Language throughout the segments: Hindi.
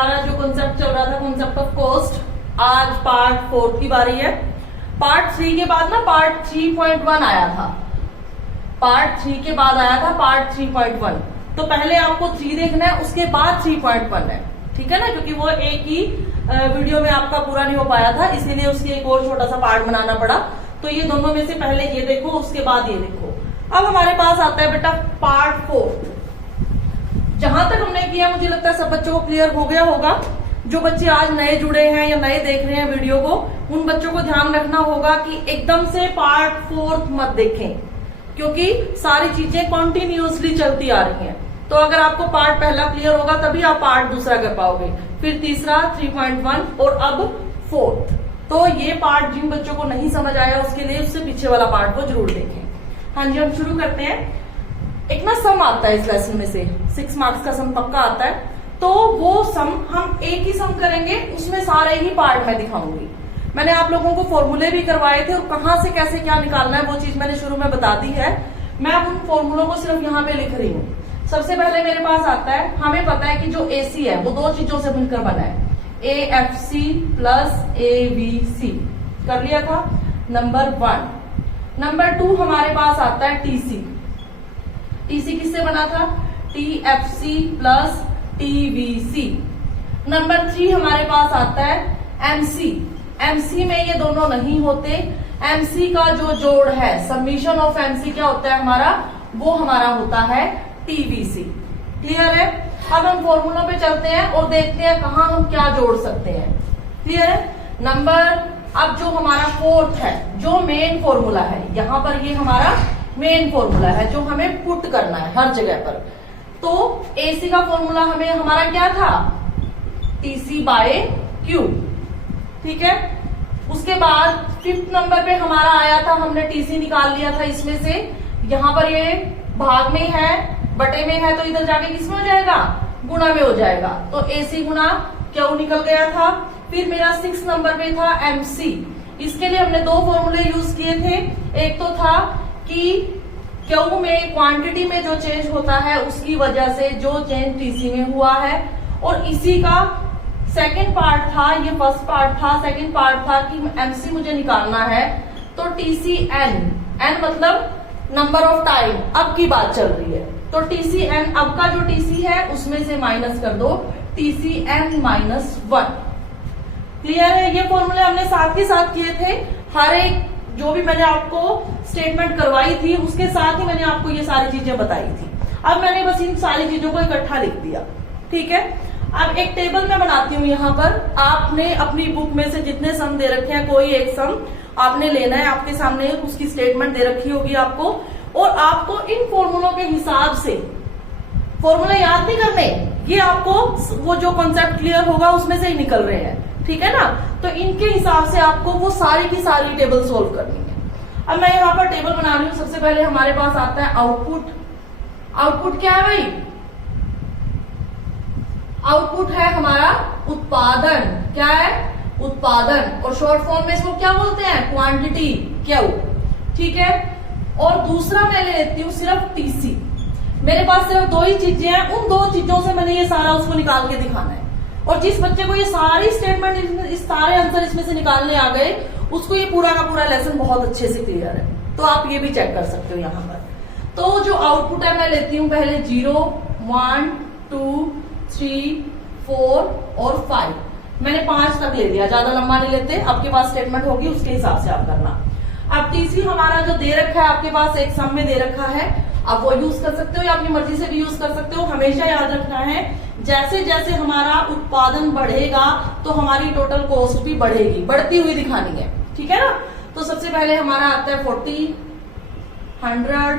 हमारा जो कॉन्सेप्ट चल रहा था, कॉन्सेप्ट ऑफ कॉस्ट, आज पार्ट 4 की बारी है। पार्ट 3 के बाद ना पार्ट 3.1 आया था, पार्ट 3 के बाद आया था पार्ट 3.1। तो पहले आपको 3 देखना है, उसके बाद 3.1 है, ठीक है ना, क्योंकि वो एक ही वीडियो में आपका पूरा नहीं हो पाया था, इसीलिए उसके एक और छोटा सा पार्ट बनाना पड़ा। तो ये दोनों में से पहले ये देखो, उसके बाद ये देखो। अब हमारे पास आता है बेटा पार्ट 4। जहां तक हमने किया मुझे लगता है सब बच्चों को क्लियर हो गया होगा। जो बच्चे आज नए जुड़े हैं या नए देख रहे हैं वीडियो को, उन बच्चों को ध्यान रखना होगा कि एकदम से पार्ट 4 मत देखें, क्योंकि सारी चीजें कॉन्टिन्यूसली चलती आ रही हैं। तो अगर आपको पार्ट पहला क्लियर होगा तभी आप पार्ट दूसरा कर पाओगे, फिर तीसरा 3.1 और अब 4th। तो ये पार्ट जिन बच्चों को नहीं समझ आया उसके लिए उससे पीछे वाला पार्ट को जरूर देखें। हाँ जी, हम शुरू करते हैं। एक ना सम आता है इस लेसन में से, 6 मार्क्स का सम पक्का आता है। तो वो सम हम एक ही सम करेंगे, उसमें सारे ही पार्ट मैं दिखाऊंगी। मैंने आप लोगों को फॉर्मूले भी करवाए थे और कहां से कैसे क्या निकालना है वो चीज मैंने शुरू में बता दी है। मैं अब उन फॉर्मूलों को सिर्फ यहाँ पे लिख रही हूँ। सबसे पहले मेरे पास आता है, हमें पता है कि जो AC है वो 2 चीजों से मिलकर बना है, AFC प्लस ABC, कर लिया था नंबर 1। नंबर 2 हमारे पास आता है TC किससे बना था, TFC प्लस TVC। नंबर 3 हमारे पास आता है MC में ये दोनों नहीं होते। MC का जो जोड़ है, समीशन ऑफ MC क्या होता है हमारा, वो हमारा होता है TVC। क्लियर है। अब हम फॉर्मूलों पे चलते हैं और देखते हैं कहाँ हम क्या जोड़ सकते हैं। क्लियर है। नंबर अब जो हमारा 4th है, जो मेन फॉर्मूला है, यहाँ पर ये हमारा मेन फॉर्मूला है जो हमें पुट करना है हर जगह पर। तो AC का फॉर्मूला हमें हमारा क्या था, TC/Q, ठीक है। उसके बाद 5th नंबर पे हमारा आया था, हमने TC निकाल लिया था इसमें से। यहाँ पर ये भाग में है, बटे में है, तो इधर जाके किसमें हो जाएगा, गुणा में हो जाएगा। तो AC गुणा Q निकल गया था। फिर मेरा 6th नंबर पे था MC। इसके लिए हमने 2 फॉर्मूले यूज किए थे। एक तो था कि Q में क्वांटिटी में जो चेंज होता है उसकी वजह से जो चेंज TC में हुआ है, और इसी का सेकंड पार्ट था, ये फर्स्ट पार्ट था, सेकंड पार्ट था कि MC मुझे निकालना है। तो TCN मतलब नंबर ऑफ टाइम, अब की बात चल रही है, तो TCN अब का जो TC है उसमें से माइनस कर दो, TCN-1। क्लियर है। ये फॉर्मूले हमने साथ ही साथ किए थे। हर एक जो भी मैंने आपको स्टेटमेंट करवाई थी उसके साथ ही मैंने आपको ये सारी चीजें बताई थी। अब मैंने बस इन सारी चीजों को इकट्ठा लिख दिया, ठीक है। अब एक टेबल मैं बनाती हूँ यहाँ पर। आपने अपनी बुक में से जितने सम दे रखे हैं, कोई एक सम आपने लेना है, आपके सामने उसकी स्टेटमेंट दे रखी होगी आपको, और आपको इन फॉर्मूलों के हिसाब से, फॉर्मूले याद नहीं करने, ये आपको वो जो कॉन्सेप्ट क्लियर होगा उसमें से ही निकल रहे हैं, ठीक है ना। तो इनके हिसाब से आपको वो सारी की सारी टेबल सोल्व करनी है। अब मैं यहाँ पर टेबल बना रही हूँ। सबसे पहले हमारे पास आता है आउटपुट। आउटपुट क्या है भाई, आउटपुट है हमारा उत्पादन। क्या है, उत्पादन। और शॉर्ट फॉर्म में इसको क्या बोलते हैं, क्वांटिटी, Q, ठीक है। और दूसरा मैं ले लेती हूँ सिर्फ TC। मेरे पास सिर्फ 2 ही चीजें हैं, उन 2 चीजों से मैंने ये सारा उसको निकाल के दिखाना है। और जिस बच्चे को ये सारी स्टेटमेंट, इस सारे आंसर इसमें से निकालने आ गए, उसको ये पूरा का पूरा लेसन बहुत अच्छे से क्लियर है। तो आप ये भी चेक कर सकते हो यहाँ पर। तो जो आउटपुट है मैं लेती हूँ पहले 0, 1, 2, 3, 4 और 5। मैंने 5 तक ले लिया, ज्यादा लंबा नहीं लेते। आपके पास स्टेटमेंट होगी उसके हिसाब से आप करना। अब TC हमारा जो दे रखा है आपके पास, एक सम में दे रखा है, आप वो यूज कर सकते हो या अपनी मर्जी से भी यूज कर सकते हो। हमेशा याद रखना है, जैसे जैसे हमारा उत्पादन बढ़ेगा तो हमारी टोटल कॉस्ट भी बढ़ेगी, बढ़ती हुई दिखानी है, ठीक है ना। तो सबसे पहले हमारा आता है 40, 100,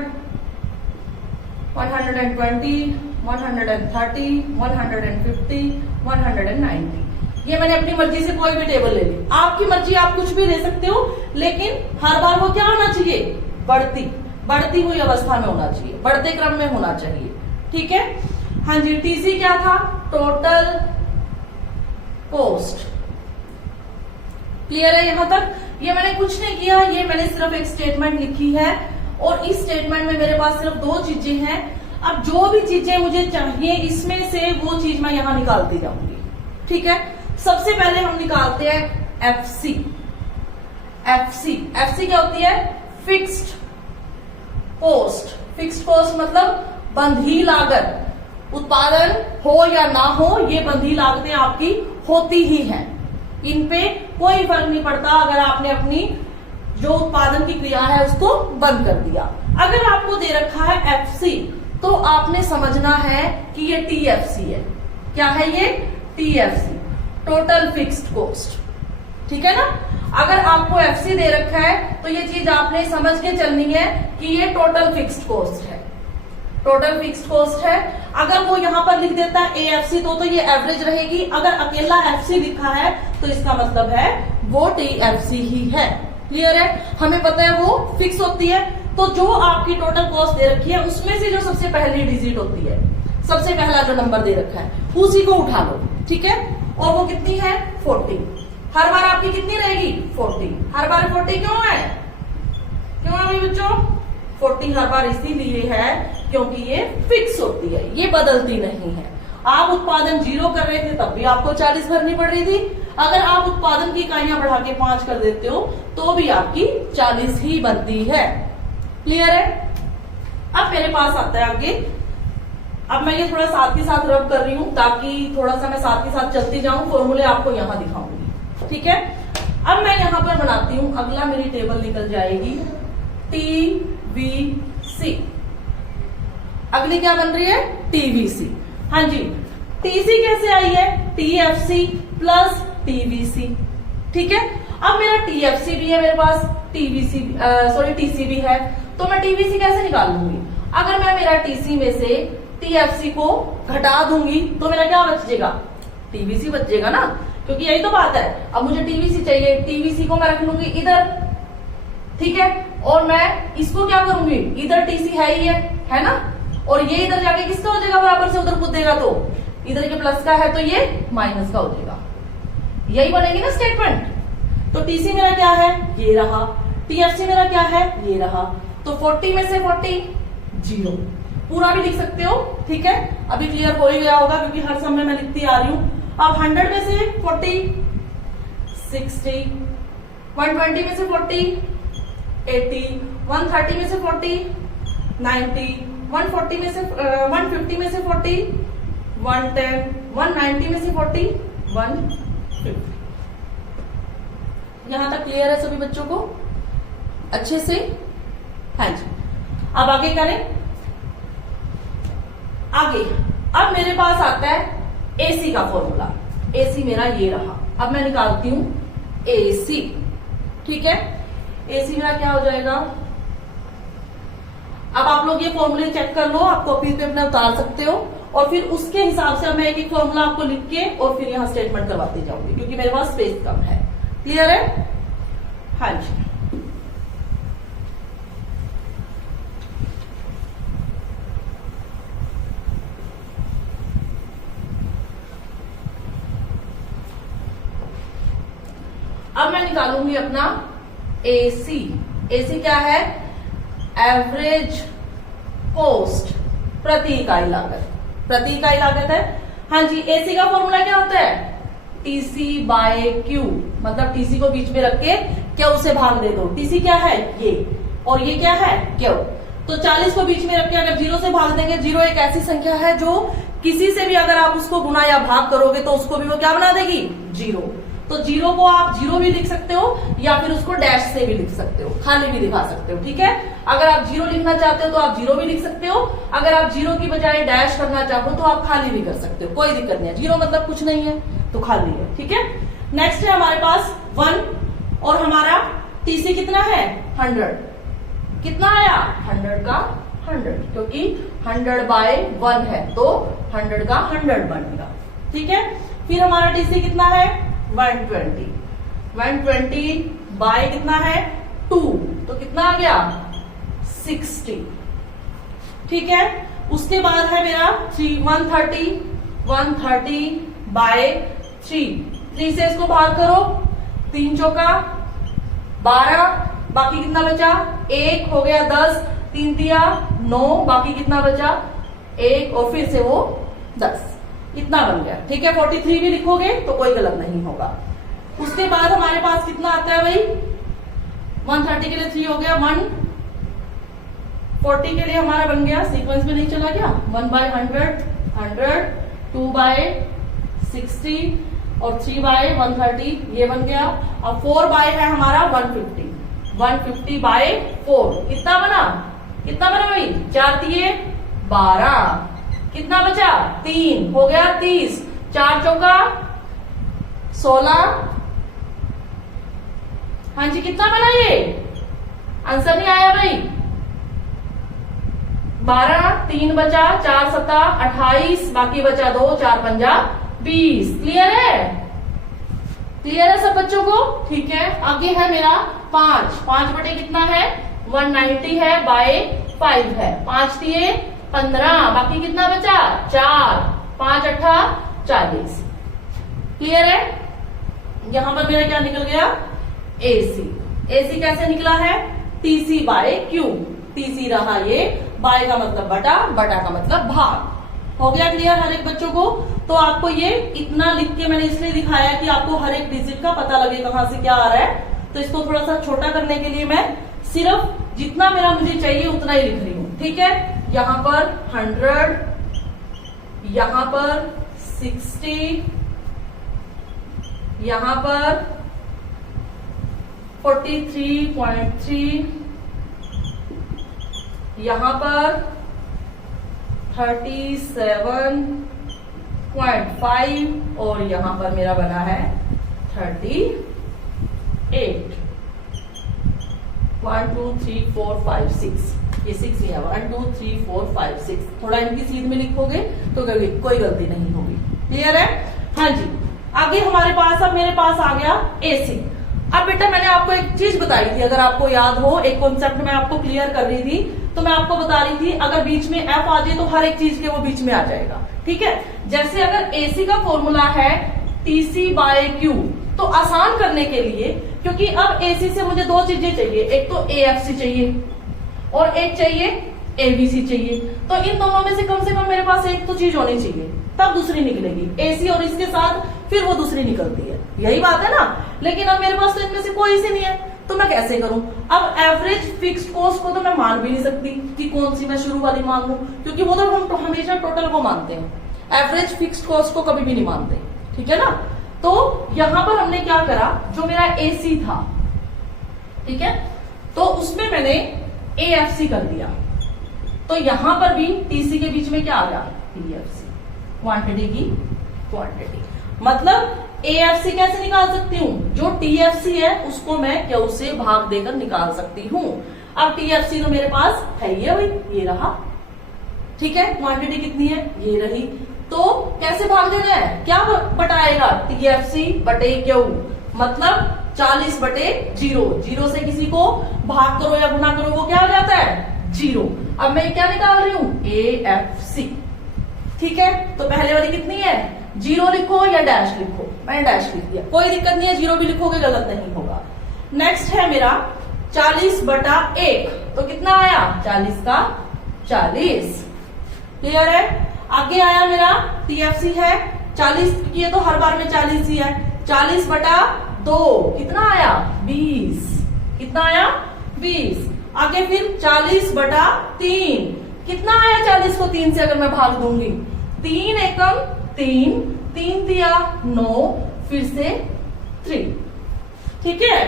120, 130, 150, 190। ये मैंने अपनी मर्जी से कोई भी टेबल ले ली। आपकी मर्जी, आप कुछ भी ले सकते हो, लेकिन हर बार वो क्या होना चाहिए, बढ़ती हुई अवस्था में होना चाहिए, बढ़ते क्रम में होना चाहिए, ठीक है। हाँ जी, TC क्या था, टोटल कॉस्ट। क्लियर है यहां तक। ये मैंने कुछ नहीं किया, ये मैंने सिर्फ एक स्टेटमेंट लिखी है, और इस स्टेटमेंट में मेरे पास सिर्फ 2 चीजें हैं। अब जो भी चीजें मुझे चाहिए इसमें से वो चीज मैं यहां निकालती जाऊंगी। ठीक है, सबसे पहले हम निकालते हैं एफसी। एफसी क्या होती है? Fixed cost. फिक्स्ड कॉस्ट मतलब बंधी लागत। उत्पादन हो या ना हो, ये बंधी लागतें आपकी होती ही हैं। इन पे कोई फर्क नहीं पड़ता अगर आपने अपनी जो उत्पादन की क्रिया है उसको बंद कर दिया। अगर आपको दे रखा है एफसी, तो आपने समझना है कि ये टीएफसी है। क्या है ये? TFC, total fixed cost. ठीक है ना? अगर आपको एफसी दे रखा है तो ये चीज आपने समझ के चलनी है कि ये टोटल फिक्स्ड कॉस्ट है। टोटल फिक्स्ड कॉस्ट है। अगर वो यहां पर लिख देता है एएफसी तो ये एवरेज रहेगी। अगर अकेला एफसी लिखा है तो इसका मतलब है वो टीएफसी ही है। क्लियर है? हमें पता है वो फिक्स होती है। तो जो आपकी टोटल कॉस्ट दे रखी है उसमें से जो सबसे पहली डिजिट होती है, सबसे पहला जो नंबर दे रखा है, उसी को उठा लो। ठीक है? और वो कितनी है? 40। हर बार आपकी कितनी रहेगी? 40। हर बार 40 क्यों है? क्यों है भाई बच्चों? 40 हर बार इसीलिए है क्योंकि ये फिक्स होती है, ये बदलती नहीं है। आप उत्पादन 0 कर रहे थे तब भी आपको 40 भरनी पड़ रही थी। अगर आप उत्पादन की इकाइयां बढ़ा के 5 कर देते हो तो भी आपकी 40 ही बनती है। क्लियर है? अब मेरे पास आता है आगे। अब मैं ये थोड़ा साथ के साथ रब कर रही हूं ताकि थोड़ा सा मैं साथ के साथ चलती जाऊं, फॉर्मूले आपको यहां दिखाऊंगी। ठीक है? अब मैं यहां पर बनाती हूं, अगला मेरी टेबल निकल जाएगी टीवीसी। अगली क्या बन रही है? टीवीसी। हाँ जी, टीसी कैसे आई है? TFC plus TVC. ठीक है? अब मेरा टीएफसी भी है मेरे पास, टीवीसी टीसी भी है, तो मैं टीवीसी कैसे निकाल लूंगी? अगर मैं मेरा टीसी में से टीएफसी को घटा दूंगी तो मेरा क्या बचेगा? टीवीसी बचेगा ना, क्योंकि यही तो बात है। अब मुझे टीवीसी चाहिए, टीवीसी को मैं रख लूंगी इधर। ठीक है? और मैं इसको क्या करूंगी? इधर टीसी है ही है ना, और ये इधर जाके किसका हो जाएगा? बराबर से उधर कूदेगा तो इधर के प्लस का है तो ये माइनस का हो जाएगा। यही बनेगी ना स्टेटमेंट। तो टीसी मेरा क्या है? ये रहा। टीएफसी मेरा क्या है? ये रहा। तो 40 में से 40 0, पूरा भी लिख सकते हो। ठीक है? अभी क्लियर हो ही गया होगा क्योंकि हर समय मैं लिखती आ रही हूं। अब 100 में से 40 60, 120 में से 40 80, 130 में से 40 90, 140 में से 150 में से 40 110, 190 में से 40 150। यहां तक क्लियर है सभी बच्चों को अच्छे से? हाँ जी। अब आगे करें। आगे अब मेरे पास आता है एसी का फॉर्मूला। एसी मेरा ये रहा। अब मैं निकालती हूं एसी। ठीक है? एसी मेरा क्या हो जाएगा? अब आप लोग ये फॉर्मूले चेक कर लो, आप कॉपी पे अपना उतार सकते हो और फिर उसके हिसाब से मैं एक एक फॉर्मूला आपको लिख के और फिर यहां स्टेटमेंट करवाती जाऊंगी क्योंकि मेरे पास स्पेस कम है। क्लियर है? हाँ जी। अब मैं निकालूंगी अपना एसी। एसी क्या है? एवरेज कॉस्ट, प्रति इकाई लागत। प्रति इकाई लागत है। हाँ जी। एसी का फॉर्मूला क्या होता है? टीसी बाय क्यू, मतलब टीसी को बीच में रख के क्यू से भाग दे दो। टीसी क्या है? ये, और ये क्या है? क्यू। तो 40 को बीच में रख के अगर 0 से भाग देंगे, 0 एक ऐसी संख्या है जो किसी से भी अगर आप उसको गुना या भाग करोगे तो उसको भी वो क्या बना देगी? 0। तो 0 को आप 0 भी लिख सकते हो या फिर उसको डैश से भी लिख सकते हो, खाली भी दिखा सकते हो। ठीक है? अगर आप 0 लिखना चाहते हो तो आप 0 भी लिख सकते हो। अगर आप 0 की बजाय डैश करना चाहो तो आप खाली भी कर सकते हो, कोई दिक्कत नहीं है। 0 मतलब कुछ नहीं है तो खाली है। ठीक है? नेक्स्ट है हमारे पास 1 और हमारा टीसी कितना है? 100। कितना आया? 100 का 100, क्योंकि 100 बाय 1 है तो 100 का 100 बनेगा। ठीक है? फिर हमारा टीसी कितना है? 120। 120 बाय कितना है? 2, तो कितना आ गया? 60। ठीक है? उसके बाद है मेरा 130। 130 बाय 3 से इसको भाग करो, 3 चौका 12, बाकी कितना बचा? 1 हो गया 10, 3 दिया 9, बाकी कितना बचा? 1 और फिर से वो 10। इतना बन गया, ठीक है। 43 भी लिखोगे तो कोई गलत नहीं होगा। उसके बाद हमारे पास कितना आता है भाई, 130 के लिए 3 हो गया, 140 के लिए हमारा बन गया, सीक्वेंस में नहीं चला गया, 1/100, 100, 2/60 और 3/130 ये बन गया। अब 4 है हमारा 150, 150/4 कितना बना, कितना बना भाई, 4 दिए 12, कितना बचा 3 हो गया 30, 4 चौका 16। हाँ जी कितना बना, ये आंसर नहीं आया भाई, 12, 3 बचा, 4 7 28, बाकी बचा 2, 4 5 20। क्लियर है, क्लियर है सब बच्चों को, ठीक है। आगे है मेरा 5 बटे कितना है 190 है बाय 5 है, 5 दिए 15, बाकी कितना बचा 4, 5 8 40। क्लियर है। यहां पर मेरा क्या निकल गया, AC। AC कैसे निकला है, TC बाय Q, TC रहा ये, बाय का मतलब बटा, बटा का मतलब भाग। हो गया क्लियर हर एक बच्चों को। तो आपको ये इतना लिख के मैंने इसलिए दिखाया कि आपको हर एक डिजिट का पता लगे कहां से क्या आ रहा है। तो इसको थोड़ा सा छोटा करने के लिए मैं सिर्फ जितना मेरा मुझे चाहिए उतना ही लिख रही हूं, ठीक है। यहां पर 100, यहां पर 60, यहां पर 43.3, यहां पर 37.5 और यहां पर मेरा बना है 38। 1 2 3 4 5 6, ये 6 नहीं है, 1 2 3 4 5 6। थोड़ा इनकी सीध में लिखोगे तो कोई गलती नहीं होगी। क्लियर है। हाँ जी, आगे हमारे पास, अब मेरे पास आ गया AC। अब बेटा मैंने आपको एक चीज बताई थी, अगर आपको याद हो, एक कॉन्सेप्ट मैं आपको क्लियर कर रही थी। तो मैं आपको बता रही थी अगर बीच में F आ जाए तो हर एक चीज के वो बीच में आ जाएगा, ठीक है। जैसे अगर AC का फॉर्मूला है TC बाय Q, तो आसान करने के लिए, क्योंकि अब AC से मुझे 2 चीजें चाहिए, एक तो AFC चाहिए और एक चाहिए ABC चाहिए। तो इन दोनों में से कम मेरे पास एक तो चीज होनी चाहिए, तब दूसरी निकलेगी। AC और इसके साथ फिर वो दूसरी निकलती है, यही बात है ना। लेकिन अब मेरे पास तो इनमें से कोई सी नहीं है, तो मैं कैसे करूं। अब एवरेज फिक्स्ड कॉस्ट को तो मैं मान भी नहीं सकती कि कौन सी मैं शुरू वाली मान लूं, क्योंकि वो तो हम हमेशा टोटल को मानते हैं, एवरेज फिक्स्ड कॉस्ट को कभी भी नहीं मानते, ठीक है ना। तो यहां पर हमने क्या करा, जो मेरा AC था, ठीक है, तो उसमें मैंने AFC कर दिया। तो यहां पर भी TC के बीच में क्या आ गया, TFC, क्वांटिटी की क्वांटिटी। मतलब AFC कैसे निकाल सकती हूँ, जो TFC है उसको मैं Q से भाग देकर निकाल सकती हूँ। अब TFC तो मेरे पास है ही है भाई, ये रहा, ठीक है। क्वांटिटी कितनी है, ये रही। तो कैसे भाग देना है, क्या बटाएगा, TFC बटे Q, मतलब 40/0। 0 से किसी को भाग करो या गुना करो वो क्या हो जाता है, 0। अब मैं क्या निकाल रही हूँ, AFC, ठीक है। तो पहले वाली कितनी है, 0 लिखो या डैश लिखो, मैंने डैश लिख दिया, कोई दिक्कत नहीं है, 0 भी लिखोगे गलत नहीं होगा। नेक्स्ट है मेरा 40/1, तो कितना आया, 40 का 40। क्लियर है। आगे आया मेरा TFC है 40, ये तो हर बार में 40 ही है, 40/2 कितना आया, 20। कितना आया, 20। आगे फिर 40/3 कितना आया, 40 को 3 से अगर मैं भाग दूंगी, 3 एकम 3, 3 दिया 9, फिर से 3, ठीक है।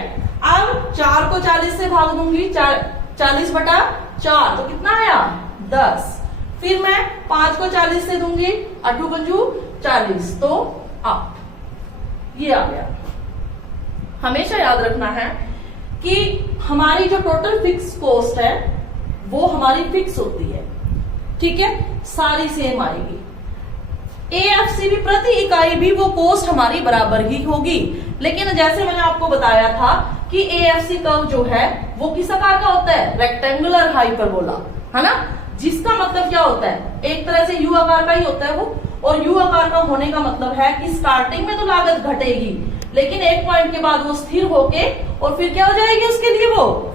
अब 4 को 40 से भाग दूंगी, 40/4 तो कितना आया, 10। फिर मैं 5 को 40 से दूंगी, 8 पंजू 40 तो 8, ये आ गया। हमेशा याद रखना है कि हमारी जो टोटल फिक्स कॉस्ट है वो हमारी फिक्स होती है, ठीक है, सारी सेम आएगी। AFC भी, प्रति इकाई भी वो कॉस्ट हमारी बराबर ही होगी। लेकिन जैसे मैंने आपको बताया था कि AFC कर्व जो है वो किस आकार का होता है, रेक्टेंगुलर हाइपरबोला, है ना, जिसका मतलब क्या होता है, एक तरह से U आकार का ही होता है वो। और U आकार का होने का मतलब है कि स्टार्टिंग में तो लागत घटेगी, लेकिन एक पॉइंट के बाद वो स्थिर होके और फिर क्या हो जाएगी उसके लिए,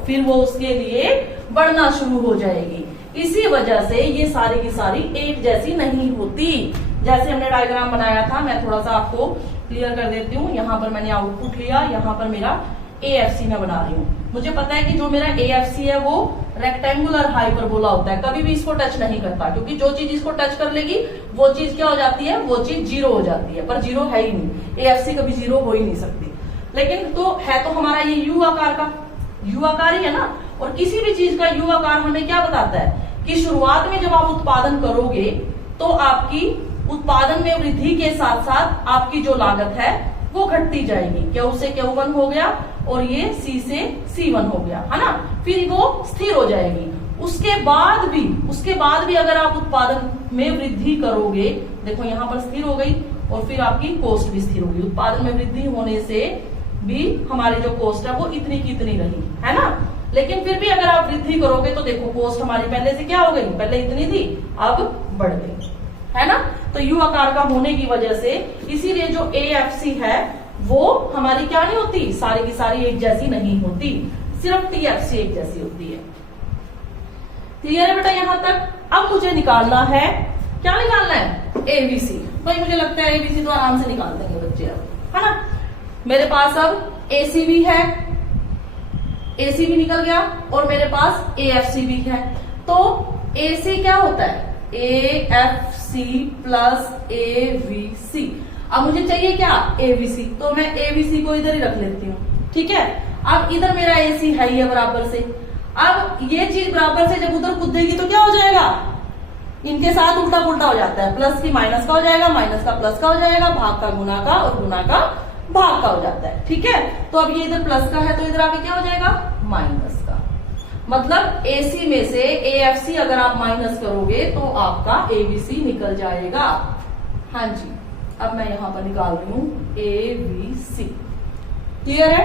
फिर वो उसके लिए बढ़ना शुरू हो जाएगी। इसी वजह से ये सारी की सारी एक जैसी नहीं होती। जैसे हमने डायग्राम बनाया था, मैं थोड़ा सा आपको क्लियर कर देती हूँ। यहाँ पर मैंने आउटपुट लिया, यहाँ पर मेरा AFC में बना रही हूँ। मुझे पता है कि जो मेरा AFC है वो रेक्टेंगुलर हाइपरबोला होता है, कभी भी इसको टच नहीं करता, क्योंकि जो चीज इसको टच कर लेगी वो चीज क्या हो जाती है, वो चीज जीरो हो जाती है। पर जीरो है ही नहीं, AFC कभी जीरो हो ही नहीं सकती। लेकिन तो है तो हमारा ये U आकार का, U आकार ही है ना। और किसी भी चीज का U आकार हमें क्या बताता है कि शुरुआत में जब आप उत्पादन करोगे तो आपकी उत्पादन में वृद्धि के साथ साथ आपकी जो लागत है वो घटती जाएगी। Q से Q1 हो गया और ये C से C1 हो गया, है ना। फिर वो स्थिर हो जाएगी। उसके बाद भी अगर आप उत्पादन में वृद्धि करोगे, देखो यहाँ पर स्थिर हो गई और फिर आपकी कॉस्ट भी स्थिर होगी। उत्पादन में वृद्धि होने से भी हमारी जो कॉस्ट है वो इतनी की इतनी रही, है ना। लेकिन फिर भी अगर आप वृद्धि करोगे तो देखो कॉस्ट हमारी पहले से क्या हो गई, पहले इतनी थी अब बढ़ गई, है ना। तो U आकार का होने की वजह से इसीलिए जो AFC है वो हमारी क्या नहीं होती, सारी की सारी एक जैसी नहीं होती, सिर्फ TFC एक जैसी होती है। क्लियर है बेटा यहां तक। अब मुझे निकालना है, क्या निकालना है, ABC। भाई मुझे लगता है ABC तो आराम से निकाल देंगे बच्चे अब, है ना। मेरे पास अब AC भी है, AC भी निकल गया और मेरे पास AFC भी है। तो AC क्या होता है, AFC प्लस AVC। अब मुझे चाहिए क्या, ABC, तो मैं ABC को इधर ही रख लेती हूँ, ठीक है। अब इधर मेरा AC है ही है बराबर से। अब ये चीज बराबर से जब उधर कूदेगी तो क्या हो जाएगा, इनके साथ उल्टा पुल्टा हो जाता है, प्लस की माइनस का हो जाएगा, माइनस का प्लस का हो जाएगा, भाग का गुना का और गुना का भाग का हो जाता है, ठीक है। तो अब ये इधर प्लस का है तो इधर आके क्या हो जाएगा, माइनस का। मतलब AC में से AFC अगर आप माइनस करोगे तो आपका ABC निकल जाएगा। हाँ जी, अब मैं यहां पर निकाल रही हूं ABC। क्लियर है,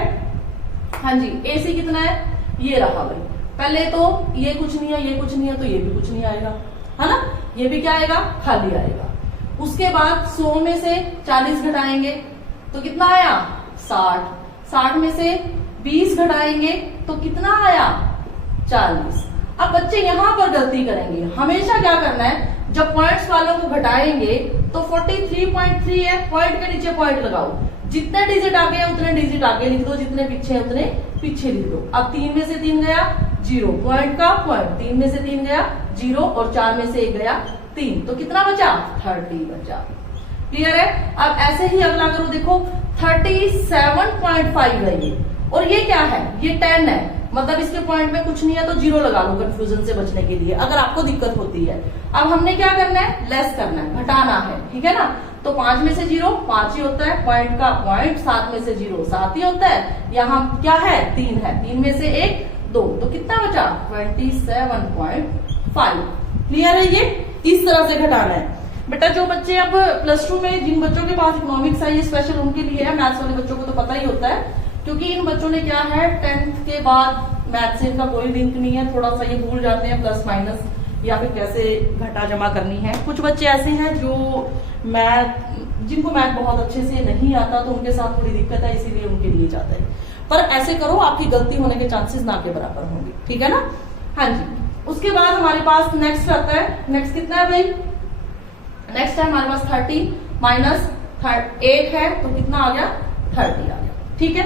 हाँ जी। AC कितना है, ये रहा भाई। पहले तो ये कुछ नहीं है, ये कुछ नहीं है, तो ये भी कुछ नहीं आएगा, है ना। ये भी क्या आएगा, खाली आएगा। उसके बाद 100 में से 40 घटाएंगे तो कितना आया, 60। 60 में से 20 घटाएंगे तो कितना आया, 40। अब बच्चे यहां पर गलती करेंगे, हमेशा क्या करना है, जब पॉइंट्स वालों को घटाएंगे तो 43.3 है, पॉइंट के नीचे पॉइंट लगाओ, जितने डिजिट आगे है उतने डिजिट आगे लिख दो, जितने पीछे है उतने पीछे लिख दो। अब 3 में से 3 गया 0, पॉइंट का पॉइंट, 3 में से 3 गया 0 और 4 में से 1 गया 3, तो कितना बचा, 30 बचा। क्लियर है। अब ऐसे ही अगला करो, देखो 37.5 है ये, और ये क्या है, ये 10 है, मतलब इसके पॉइंट में कुछ नहीं है तो 0 लगा लो कंफ्यूजन से बचने के लिए, अगर आपको दिक्कत होती है। अब हमने क्या करना है, लेस करना है, घटाना है, ठीक है ना। तो 5 में से 0 5 ही होता है, पॉइंट का पॉइंट, 7 में से 0 7 ही होता है, यहाँ क्या है, 3 है, 3 में से 1 2, तो कितना बचा, 27.5। क्लियर है। ये इस तरह से घटाना है बेटा। जो बच्चे अब +2 में, जिन बच्चों के पास इकोनॉमिक्स है, ये स्पेशल उनके लिए है, मैथ्स वाले बच्चों को तो पता ही होता है, क्योंकि इन बच्चों ने क्या है, 10th के बाद मैथ से इनका कोई लिंक नहीं है, थोड़ा सा ये भूल जाते हैं प्लस माइनस या फिर कैसे घटा जमा करनी है। कुछ बच्चे ऐसे हैं जो जिनको मैथ बहुत अच्छे से नहीं आता, तो उनके साथ थोड़ी दिक्कत है, इसीलिए उनके लिए जाता है। पर ऐसे करो, आपकी गलती होने के चांसेस ना के बराबर होंगे, ठीक है ना। हाँ जी। उसके बाद हमारे पास नेक्स्ट आता है, नेक्स्ट कितना है भाई, नेक्स्ट है हमारे पास 30 माइनस 8 है, तो कितना आ गया, 30 आ गया, ठीक है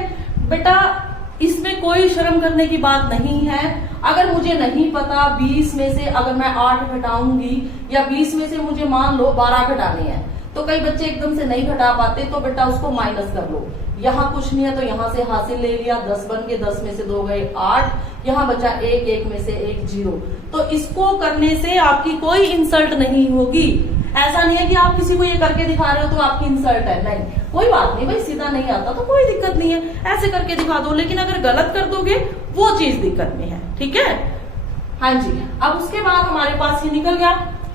बेटा। इसमें कोई शर्म करने की बात नहीं है। अगर मुझे नहीं पता 20 में से अगर मैं 8 घटाऊंगी, या 20 में से मुझे मान लो 12 घटाने हैं, तो कई बच्चे एकदम से नहीं घटा पाते, तो बेटा उसको माइनस कर लो। यहाँ कुछ नहीं है तो यहाँ से हासिल ले लिया, 10 बन के 10 में से 2 गए 8, यहाँ बचा 1, 1 में से 1 0। तो इसको करने से आपकी कोई इंसल्ट नहीं होगी। ऐसा नहीं है कि आप किसी को ये करके दिखा रहे हो तो आपकी इंसल्ट है, नहीं, कोई बात नहीं भाई, सीधा नहीं आता तो कोई दिक्कत नहीं है, ऐसे करके दिखा दो। लेकिन अगर गलत कर दोगे वो चीज दिक्कत में है, ठीक है। हाँ जी। अब उसके बाद हमारे पास ये निकल गया।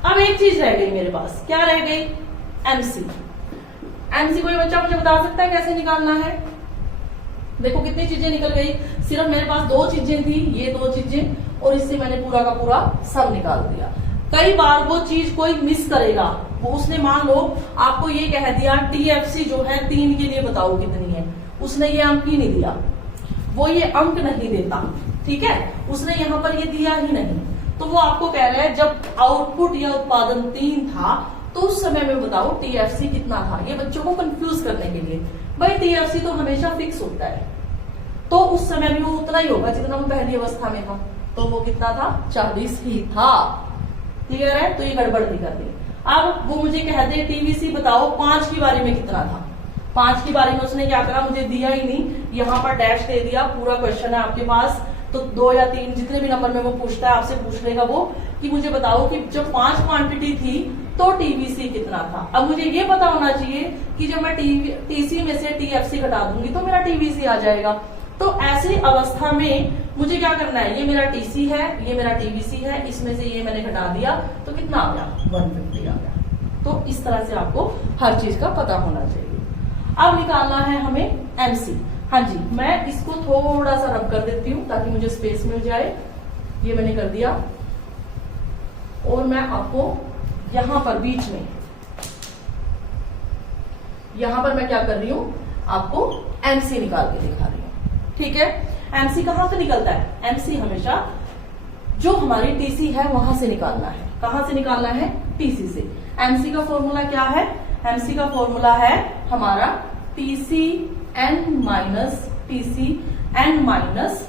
अब एक चीज रह गई मेरे पास, क्या रह गई, MC। MC कोई बच्चा मुझे बता सकता है कैसे निकालना है। देखो कितनी चीजें निकल गई, सिर्फ मेरे पास 2 चीजें थी, ये 2 चीजें, और इससे मैंने पूरा का पूरा सब निकाल दिया। कई बार वो चीज कोई मिस करेगा, वो उसने मान लो आपको ये कह दिया TFC जो है 3 के लिए बताओ कितनी है, उसने ये अंक ही नहीं दिया, वो ये अंक नहीं देता, ठीक है, उसने यहाँ पर ये दिया ही नहीं, तो वो आपको कह रहा है जब आउटपुट या उत्पादन 3 था तो उस समय में बताओ टीएफसी कितना था, ये बच्चों को कंफ्यूज करने के लिए। भाई टीएफसी तो हमेशा फिक्स होता है, तो उस समय भी वो उतना ही होगा जितना वो पहली अवस्था में था, तो वो कितना था, 40 ही था। क्लियर है? तो ये गड़बड़ नहीं करनी। अब वो मुझे कह दे टीवीसी बताओ 5 की बारी में कितना था। 5 की बारी में उसने क्या करा, मुझे दिया ही नहीं, यहाँ पर डैश दे दिया। पूरा क्वेश्चन है आपके पास, तो 2 या 3 जितने भी नंबर में वो पूछता है आपसे पूछ लेगा वो कि मुझे बताओ कि जब 5 क्वांटिटी थी तो टीवीसी कितना था। अब मुझे ये पता होना चाहिए कि जब मैं टीसी में से टीएफसी घटा दूंगी तो मेरा टीवीसी आ जाएगा। तो ऐसी अवस्था में मुझे क्या करना है, ये मेरा टीसी है, ये मेरा टीवीसी है, इसमें से ये मैंने घटा दिया तो कितना आ गया, 150 आ गया। तो इस तरह से आपको हर चीज का पता होना चाहिए। अब निकालना है हमें एमसी। हाँ जी, मैं इसको थोड़ा सा रब कर देती हूँ ताकि मुझे स्पेस मिल जाए। ये मैंने कर दिया और मैं आपको यहां पर बीच में, यहां पर मैं क्या कर रही हूं, आपको एमसी निकाल के दिखा रही हूं। ठीक है? एमसी कहां से निकलता है, एमसी हमेशा जो हमारी टीसी है वहां से निकालना है। कहां से निकालना है, टीसी से। एमसी का फॉर्मूला क्या है, एमसी का फॉर्मूला है हमारा TC n minus TC n minus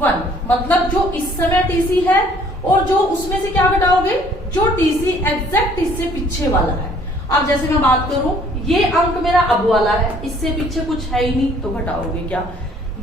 1। मतलब जो इस समय टीसी है और जो उसमें से क्या घटाओगे, जो टीसी एग्जैक्ट इससे पीछे वाला है। अब जैसे मैं बात करूं, ये अंक मेरा अब वाला है, इससे पीछे कुछ है ही नहीं, तो घटाओगे क्या।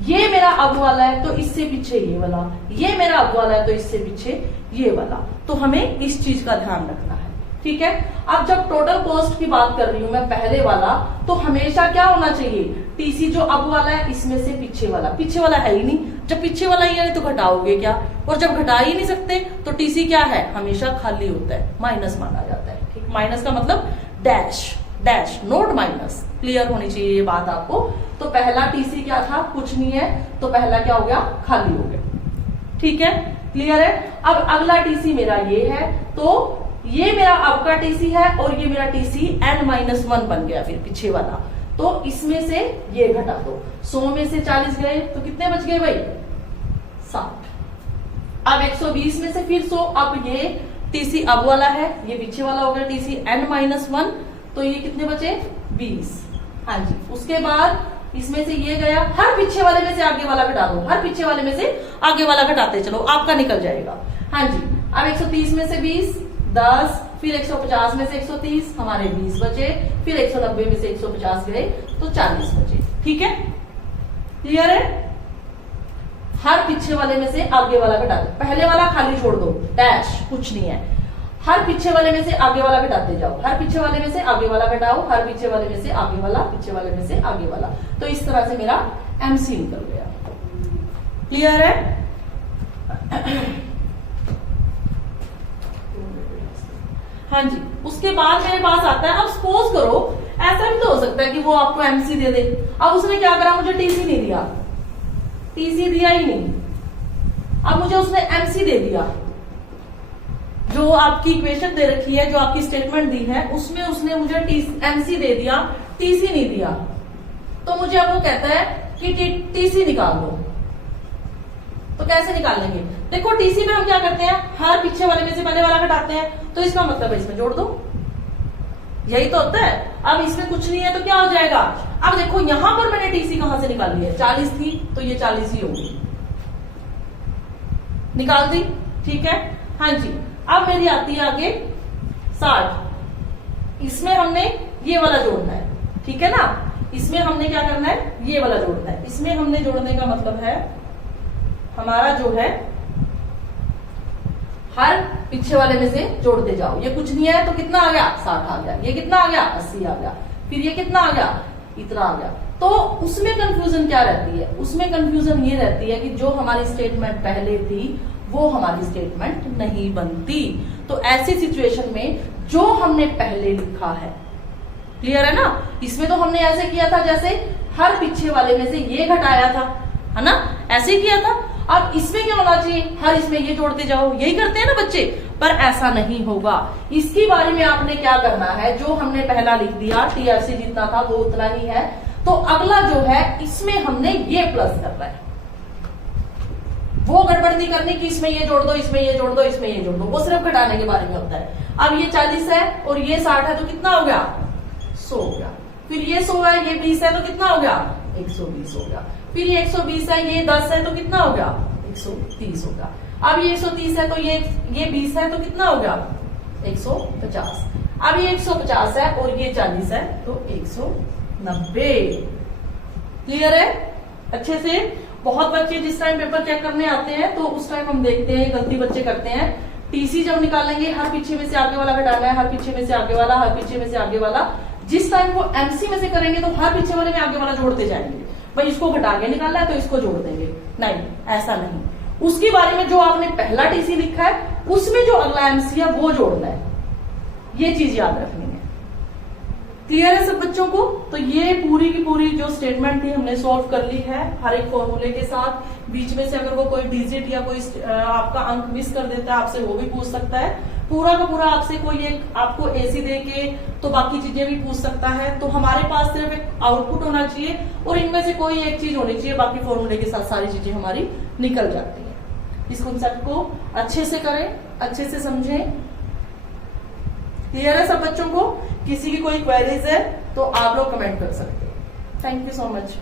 ये मेरा अब वाला है तो इससे पीछे ये वाला, ये मेरा अब वाला है तो इससे पीछे ये वाला। तो हमें इस चीज का ध्यान रखना है। ठीक है? अब जब टोटल कॉस्ट की बात कर रही हूं मैं पहले वाला, तो हमेशा क्या होना चाहिए, टीसी जो अब वाला है इसमें से पीछे वाला। पीछे वाला है ही नहीं, जब पीछे वाला ही है तो घटाओगे क्या, और जब घटा ही नहीं सकते तो टीसी क्या है, हमेशा खाली होता है, माइनस माना जाता है। ठीक, माइनस का मतलब dash, dash note minus. Clear होनी चाहिए ये बात आपको। तो पहला टीसी क्या था, कुछ नहीं है, तो पहला क्या हो गया, खाली हो गया। ठीक है? क्लियर है? अब अगला टीसी मेरा ये है, तो ये मेरा अब का टीसी है और ये मेरा टीसी n-1 बन गया फिर पीछे वाला। तो इसमें से ये घटा दो, 100 में से 40 गए तो कितने बच गए भाई, 60। अब 120 में से फिर 100, अब ये टीसी अब वाला है, ये पीछे वाला हो गया टीसी n-1, तो ये कितने बचे, 20। हाँ जी, उसके बाद इसमें से ये गया, हर पीछे वाले में से आगे वाला घटा दो, हर पीछे वाले में से आगे वाला घटाते चलो, आपका निकल जाएगा। हाँ जी, अब 130 में से 20, 10, फिर 150 में से 130, हमारे 20 बचे, फिर 190 में से 150 गए तो 40 बचे। ठीक है? क्लियर है? हर पीछे वाले में से आगे वाला घटा दो, पहले वाला खाली छोड़ दो, डैश कुछ नहीं है। हर पीछे वाले में से आगे वाला घटाते जाओ, हर पीछे वाले में से आगे वाला घटाओ, हर पीछे वाले में से आगे वाला, पीछे वाले में से आगे वाला। तो इस तरह से मेरा एमसी निकल गया। क्लियर है? हाँ जी, उसके बाद मेरे पास आता है, अब सपोज करो ऐसा भी तो हो सकता है कि वो आपको एमसी दे दे। अब उसने क्या करा, मुझे टीसी नहीं दिया, टीसी दिया ही नहीं, अब मुझे उसने एमसी दे दिया। जो आपकी इक्वेशन दे रखी है, जो आपकी स्टेटमेंट दी है, उसमें उसने मुझे एमसी दे दिया, टीसी नहीं दिया। तो मुझे अब वो कहता है कि टीसी निकाल दो। तो कैसे निकालेंगे, देखो टीसी में हम क्या करते हैं, हर पीछे वाले में से पहले वाला घटाते हैं, तो इसका मतलब है इसमें जोड़ दो, यही तो होता है। अब इसमें कुछ नहीं है तो क्या हो जाएगा, अब देखो यहां पर मैंने टीसी कहां से निकाली है, 40 थी तो ये 40 ही होगी, निकाल दी। ठीक है? हाँ जी, अब मेरी आती है आगे 60। इसमें हमने ये वाला जोड़ना है, ठीक है ना, इसमें हमने क्या करना है, ये वाला जोड़ना है। इसमें हमने जोड़ने का मतलब है हमारा जो है हर पीछे वाले में से जोड़ते जाओ, ये कुछ नहीं है तो कितना आ गया, 60 आ गया, ये कितना आ गया, 80 आ गया, फिर ये कितना आ गया, इतना आ गया। तो उसमें कंफ्यूजन क्या रहती है, उसमें कंफ्यूजन ये रहती है कि जो हमारी स्टेटमेंट पहले थी वो हमारी स्टेटमेंट नहीं बनती। तो ऐसी सिचुएशन में जो हमने पहले लिखा है, क्लियर है ना, इसमें तो हमने ऐसे किया था जैसे हर पीछे वाले में से ये घटाया था, है ना, ऐसे ही किया था। अब इसमें क्या होना चाहिए, हर इसमें ये जोड़ते जाओ, यही करते हैं ना बच्चे, पर ऐसा नहीं होगा। इसकी बारे में आपने क्या करना है, जो हमने पहला लिख दिया टीएफसी जितना था वो उतना ही है, तो अगला जो है इसमें हमने ये प्लस करना है। वो गड़बड़ नहीं करनी कि इसमें ये जोड़ दो, इसमें ये जोड़ दो, इसमें ये जोड़ दो, वो सिर्फ घटाने के बारे में होता है। अब ये 40 है और ये 60 है तो कितना हो गया? 100 हो गया। फिर ये 100 है, ये 20 है तो कितना हो गया? 120 हो गया। फिर ये 120 है, ये 10 है तो कितना हो गया? 130 हो गया। अब ये 130 है तो ये 20 है तो कितना हो गया? 150। अब ये 150 है और ये 40 है तो 190। क्लियर है अच्छे से? बहुत बच्चे जिस टाइम पेपर चेक करने आते हैं तो उस टाइम हम देखते हैं गलती बच्चे करते हैं, टीसी जब निकालेंगे हर पीछे में से आगे वाला घटाना है, हर पीछे में से आगे वाला, हर पीछे में से आगे वाला। जिस टाइम वो एमसी में से करेंगे तो हर पीछे वाले में आगे वाला जोड़ते जाएंगे, भाई इसको घटा के निकालना है तो इसको जोड़ देंगे। नहीं, ऐसा नहीं। उसके बारे में जो आपने पहला टीसी लिखा है उसमें जो अगला एमसी है वो जोड़ना है, ये चीज याद रखनी है। क्लियर है सब बच्चों को? तो ये पूरी की पूरी जो स्टेटमेंट थी हमने सॉल्व कर ली है हर एक फॉर्मूले के साथ। बीच में से अगर वो कोई डिजिट या कोई आपका अंक मिस कर देता है आपसे वो भी पूछ सकता है। पूरा का पूरा आपसे कोई एक आपको एसी दे के तो बाकी चीजें भी पूछ सकता है। तो हमारे पास सिर्फ एक आउटपुट होना चाहिए और इनमें से कोई एक चीज होनी चाहिए, बाकी फॉर्मूले के साथ सारी चीजें हमारी निकल जाती है। इस कॉन्सेप्ट को अच्छे से करें, अच्छे से समझें। क्लियर है सब बच्चों को? किसी की कोई क्वेरीज है तो आप लोग कमेंट कर सकते हैं। Thank you so much.